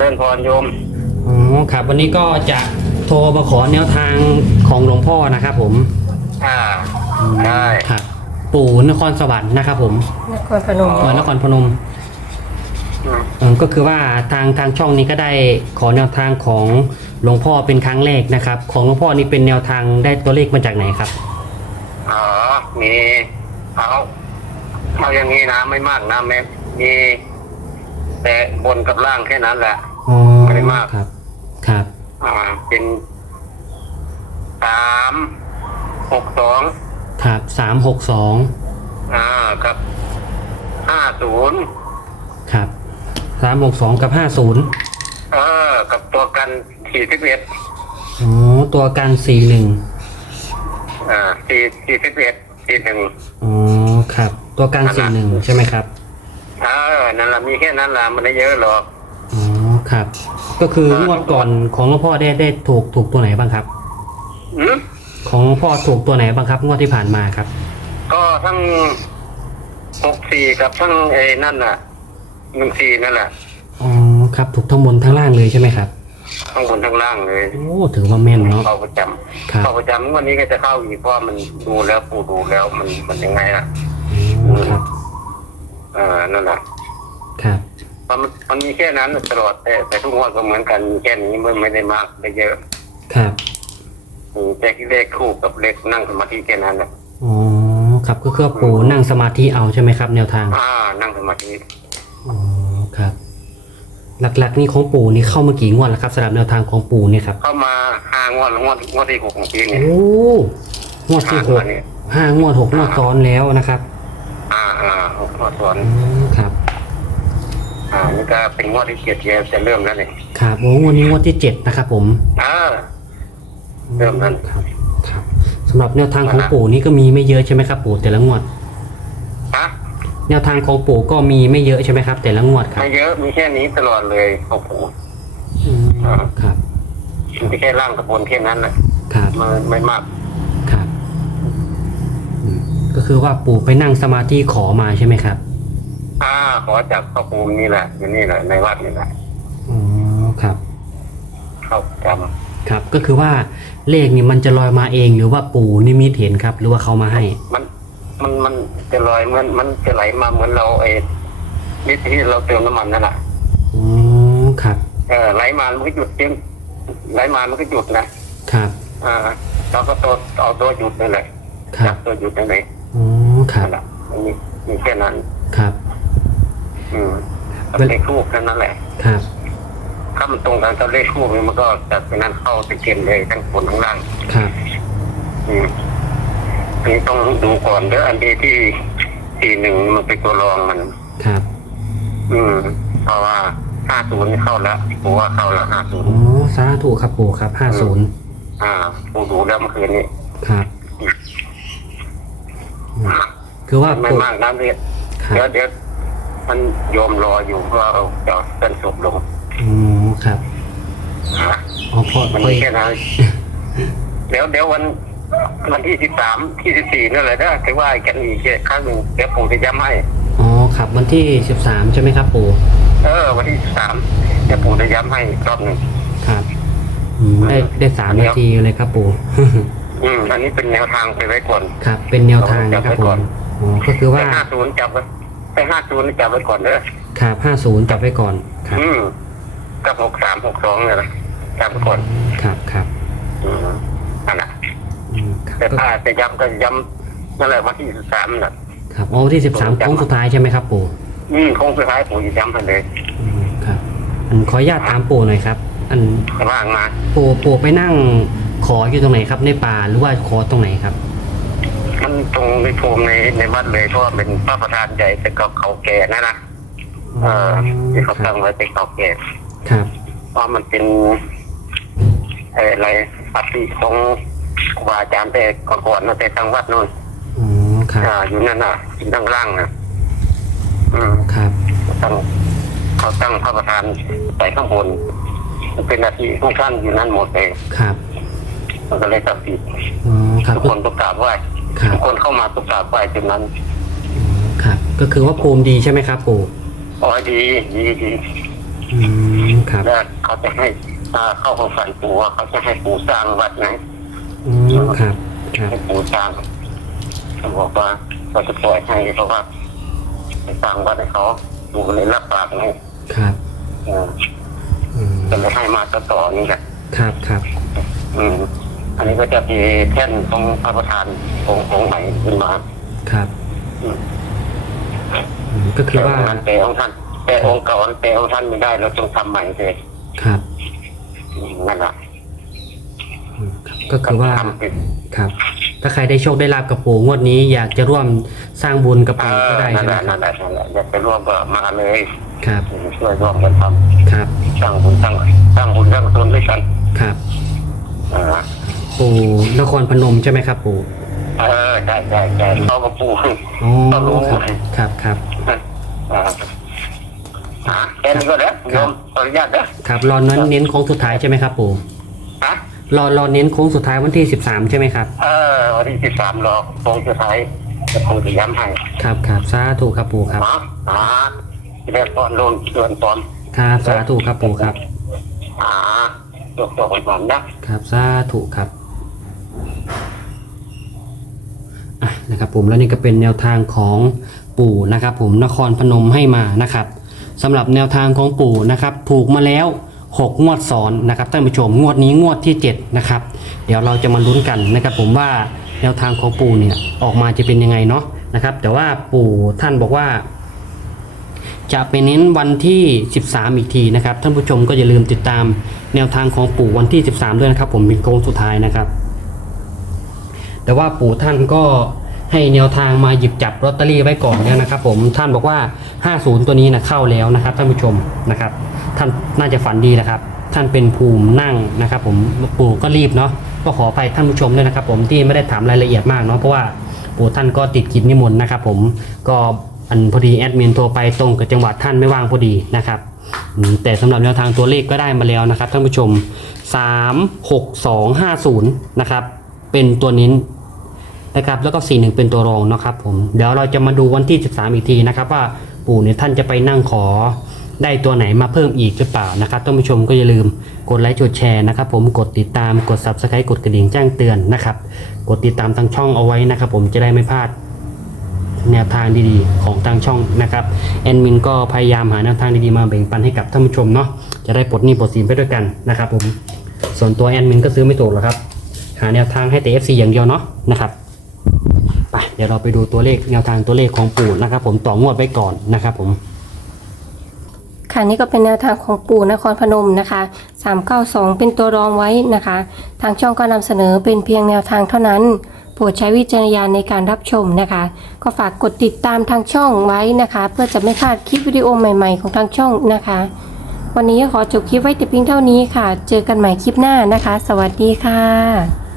เดินพรโยมอ๋อครับ วันนี้ก็จะโทรมาขอแนวทางของหลวงพ่อนะครับผมอ่าอืมได้ครับปู่นครสวรรค์นะครับผมนครพนมเออนครพนมอืมเออก็คือว่าทางทางช่องนี้ก็ได้ขอแนวทางของหลวงพ่อเป็นครั้งแรกนะครับ ของหลวงพ่อนี่เป็นแนวทางได้ตัวเลขมาจากไหนครับอ๋อมีเอาเอาอย่างนี้นะไม่มากนะแม่มีแต่บนกับล่างแค่นั้นแหละ อ๋อไม่ได้มาก ครับ ครับ อ่า เป็นสามหกสองครับสามหกสองอ่าครับห้าศูนย์ครับสามหกสองกับห้าศูนย์เออ กับตัวกันสี่สิบเอ็ดอ๋อตัวกันสี่หนึ่งอ่าสี่สี่สิบเอ็ดสี่หนึ่งอ๋อครับ ตัวกันสี่หนึ่งใช่ไหมครับ เออนั่นแหละมีแค่นั้นแหละมันไม่เยอะหรอกอ๋อ ครับ ก็คืองวดก่อนของหลวงพ่อได้ได้ถูกถูกตัวไหนบ้างครับ อืมของหลวงพ่อถูกตัวไหนบ้างครับ งวดที่ผ่านมาครับ ก็ทั้งหกสี่กับทั้งไอ้นั่นน่ะหนึ่งสี่นั่นแหละอ๋อครับ ถูกทั้งบนทั้งล่างเลยใช่ไหมครับทั้งบนทั้งล่างเลยโอ้ถือว่าแม่นเนาะเข้าประจำครับเข้าประจำวันนี้ก็จะเข้าอีกเพราะมันดูแล้วปูดูแล้วมันมันยังไงล่ะอ๋อครับ เออนั่นแหละครับ มันมันมีแค่นั้นตลอดแต่แต่ทุกงวดก็เหมือนกันมีแค่นี้มันไม่ได้มากไม่เยอะครับมีแต่เลขคู่กับเลขนั่งสมาธิแค่นั้นแหละอ๋อครับก็คือว่าปู่นั่งสมาธิเอาใช่ไหมครับ แนวทางอ่า นั่งสมาธิอ๋อครับ หลักๆนี่ของปู่นี่เข้ามากี่งวดแล้วครับสำหรับแนวทางของปู่เนี่ยครับเข้ามาห้างวดแล้วงวดงวดที่หกของปีเนี่ยโอ้งวดที่หกห้างวดเนี่ยห้างวดหกงวดซ้อนแล้วนะครับ อ่าอ่าหกงวดซ้อนอืมครับ อ่านี่ก็เป็นงวดที่เจ็ดเนี่ยจะเริ่มแล้วเนี่ยครับโอ้งวันนี้งวดที่เจ็ดนะครับผมอ่า เริ่มนั้นครับ ครับสำหรับแนวทางของปู่นี่ก็มีไม่เยอะใช่ไหมครับปู่แต่ละงวด ฮะแนวทางของปู่ก็มีไม่เยอะใช่ไหมครับ แต่ละงวดครับไม่เยอะมีแค่นี้ตลอดเลยโอ้โหอืมอ่าครับ มีแค่ร่างกระบนแค่นั้นแหละครับมันไม่มากครับอืมก็คือว่าปู่ไปนั่งสมาธิขอมาใช่ไหมครับ อ่าขอจากพระภูมินี่แหละอยู่นี่แหละในวัดนี่แหละอ๋อครับ เข้าจครับ ก็คือว่าเลขนี่มันจะลอยมาเองหรือว่าปู่นิมิตเห็นครับ หรือว่าเขามาให้ำมันมันมันจะลอยเหมือนมันจะไหลมาเหมือนเราไอ้นิดที่เราเติมน้ำมันนั่นแหละอ๋อ ครับ เออไหลมามันก็หยุดจริงไหลมามันก็หยุดนะครับ อ่าเราก็ตัวเอาตัวหยุดนั่นแหละครัจับบตัวหยุดนั่นเองอ๋อ ครับนั่นแหละมันมีมีแค่นั้น ครับ อืมกับเลขคู่แค่นั้นแหละ ครับ ถ้ามันตรงกันกับเลขคู่นี่มันก็จากนั้นเข้าไปเกณฑ์เลยทั้งบนทั้งล่าง ครับ อืมอันนี้ต้องดูก่อนเด้ออันนี้ที่ที่หนึ่งมันเป็นตัวรองมัน ครับ อืม เพราะว่าห้าศูนย์เข้าแล้วผมว่าเข้าแล้วห้าศูนย์อ๋อ สาธุครับปู่ครับห้าศูนย์อ่าผมดูแล้วเมื่อคืนนี้ครับอืมคือว่าไม่ปู่มากนะเรียครับ เดี๋ยวเดี๋ยว มันโยมรออยู่เพื่อเอาจะเอาเป็นศพลงอ๋อครับอ่าอ๋อพอมันพอมีแค่นั้นเดี๋ยวเดี๋ยววันวันที่สิบสามที่สิบสี่นั่นแหละนะถือว่ากันอีกครั้งหนึ่งเดี๋ยวผมจะย้ำให้ อ๋อครับวันที่สิบสามใช่ไหมครับปู่เออ วันที่สิบสามเดี๋ยวผมจะย้ำให้อีกรอบหนึ่ง ครับอืมได้ได้สามเดี๋นายวทีเลยครับปู่ อืม อันนี้เป็นแนวทางไปไว้ก่อน ครับ เป็นแนวทางนะครับจับไว้ผก่อมนอ๋อก็คือว่าไปห้าศูนย์จับไว้ ไปห้าศูนย์จับไว้ก่อนเด้อครับห้าศูนย์จับไว้ก่อนครับอืมกับหกสามหกสองเนี่ยนะจับไว้ก่อน ครับครับอืมนั่นแหละอืมครับแต่ก็ถ้าจะย้ำก็ย้ำนั่นแหละวันที่สิบสามน่ะ ครับอ๋อวันที่สิบสามโค้งสุดท้ายใช่ไหมครับปู่อืมคงสุดท้ายผมจะย้ำให้เลยอืมครับอันขออนุญาตถามปู่หน่อยครับ อันข้างล่างมา ปู่ปู่ไปนั่งขออยู่ตรงไหนครับในป่าหรือว่าขอตรงไหนครับ มันตรงในภูมิในในวัดเลยเพราะว่าเป็นพระประธานใหญ่แต่ก็เขาแก่นะนะเออที่เขาตั้งไว้เป็นเขาแก่ครับเพราะมันเป็นเอ่ออะไรปฏิของครูบาอาจารย์แต่ก่อนๆนะแต่ทางวัดนู่นอ๋อครับอ่าอยู่นั่นน่ะอยู่ข้างล่างนะอืมครับตั้งเขาตั้งพระประธานใส่ข้างบนมันเป็นหนาทีของท่านอยู่นั่นหมดเลยครับมันก็เลยตัดสินอ๋อครับทุกคนต้องกราบไหว้ ครับทุกคนเข้ามาต้องกราบไหว้จุดนั้นอ๋อครับ ก็คือว่าภูมิดีใช่ไหมครับปู่อ๋อดีดีดีอืมมครับแล้วเขาจะให้อ่าเข้าของฝันปู่ว่าเขาจะให้ปู่สร้างวัดไหน อืมครับครับให้ปู่สร้างเขาบอกว่าเขาจะปล่อยให้เพราะว่าไปสร้างวัดให้เขาปู่ก็เลยรับปากให้ครับอ่าอืมก็เลยให้มาต่อต่อนี่แหละ ครับครับอืม อันนี้ก็จะมีแท่นของพระประธานองค์องค์ใหม่ขึ้นมาครับอืมอืมก็คือแต่ว่าองค์นั้นแต่องค์ท่านแต่องค์เก่าแต่องค์ท่านไม่ได้ เราต้องทำใหม่เลยครับอืมนั่นแหละอืมครับก็คือว่าทำเป็นครับ ถ้าใครได้โชคได้ลาบกับปู่งวดนี้อยากจะร่วมสร้างบุญกับเอปู่ก็อได้นั่ใช่นไหแหมละครันั่บนแหละนั่นแหละอยากไปร่วมก็มาเลยครับช่วยร่วมกันทครับำสร้างบุญสร้างสร้างบุญสร้างตนด้วยกันครับเออ ปู่นครพนมใช่ไหมครับปู่เออใช่ใช่ใช่เขาก็ปูอ๋อก็รู้ครับครับครับอ่าอ่าแค่นี้ก็แล้วโยมขออนุญาตนะครับรอเน้นเน้นโค้งสุดท้ายใช่ไหมครับปู่ฮะรอรอเน้นโค้งสุดท้ายวันที่สิบสามใช่ไหมครับเออวันที่สิบสามรอโค้งสุดท้ายจะคงจะย้ำให้ครับครับสาธุครับปู่ครับอ๋ออ่าเรียกตอนลงเดือนตอนครับสาธุครับปู่ครับอ่าจบจบไปก่อนนะครับสาธุครับอะ นะครับผมแล้วนี่ก็เป็นแนวทางของปู่นะครับผมนครพนมให้มานะครับสำหรับแนวทางของปู่นะครับถูกมาแล้ว 6 งวดซ้อนนะครับท่านผู้ชมงวดนี้งวดที่ 7 นะครับ เดี๋ยวเราจะมาลุ้นกันนะครับผมว่าแนวทางของปู่เนี่ยออกมาจะเป็นยังไงเนาะนะครับ แต่ว่าปู่ท่านบอกว่า จะไปเน้นวันที่ 13 อีกทีนะครับท่านผู้ชมก็อย่าลืมติดตามแนวทางของปู่วันที่ 13 ด้วยนะครับ ผมเป็นโค้งสุดท้ายนะครับ แต่ว่าปู่ท่านก็ ให้แนวทางมาหยิบจับลอตเตอรี่ไว้ก่อนแล้วนะครับ ผมท่านบอกว่า 50 ตัวนี้นะเข้าแล้วนะครับท่านผู้ชมนะครับ ท่านน่าจะฝันดีนะครับ ท่านเป็นภูมินั่งนะครับ ผมปู่ก็รีบเนาะก็ขออภัยท่านผู้ชมด้วยนะครับ ผมที่ไม่ได้ถามรายละเอียดมากเนาะเพราะว่าปู่ท่านก็ติดกิจนิมนต์นะครับ ผมก็อันพอดีแอดมินโทรไปตรงกับจังหวัดท่านไม่ว่างพอดีนะครับแต่สำหรับแนวทางตัวเลขก็ได้มาแล้วนะครับท่านผู้ชม 3 6 2 5 0 นะครับ เป็นตัวนิ้น นะครับแล้วก็ 41 เป็นตัวรองนะครับผมเดี๋ยวเราจะมาดูวันที่ 13 อีกทีนะครับ ว่าปู่เนี่ยท่านจะไปนั่งขอได้ตัวไหนมาเพิ่มอีกหรือเปล่านะครับท่านผู้ชมก็อย่าลืมกดไลค์กดแชร์นะครับผมกดติดตามกด subscribe กดกระดิ่งแจ้งเตือนนะครับ กดติดตามทางช่องเอาไว้นะครับ ผมจะได้ไม่พลาดแนวทางดีๆ ของทางช่องนะครับแอดมินก็พยายามหาแนวทางดีๆมาแบ่งปันให้กับท่านผู้ชมเนาะจะได้ปลดหนี้ปลดสินไปด้วยกันนะครับผมส่วนตัวแอดมินก็ซื้อไม่ถูกหรอกครับหาแนวทางให้แต่ FC อย่างเดียวเนาะนะครับ เดี๋ยวเราไปดูตัวเลขแนวทางตัวเลขของปู่นะครับผมต่องวดไว้ก่อนนะครับผม ค่ะนี่ก็เป็นแนวทางของปู่นครพนมนะคะ 392 เป็นตัวรองไว้นะคะ ทางช่องก็นำเสนอเป็นเพียงแนวทางเท่านั้นโปรดใช้วิจารณญาณในการรับชมนะคะ ก็ฝากกดติดตามทางช่องไว้นะคะ เพื่อจะไม่พลาดคลิปวิดีโอใหม่ ๆ ของทางช่องนะคะ วันนี้ขอจบคลิปไว้แต่เพียงเท่านี้ค่ะ เจอกันใหม่คลิปหน้านะคะ สวัสดีค่ะ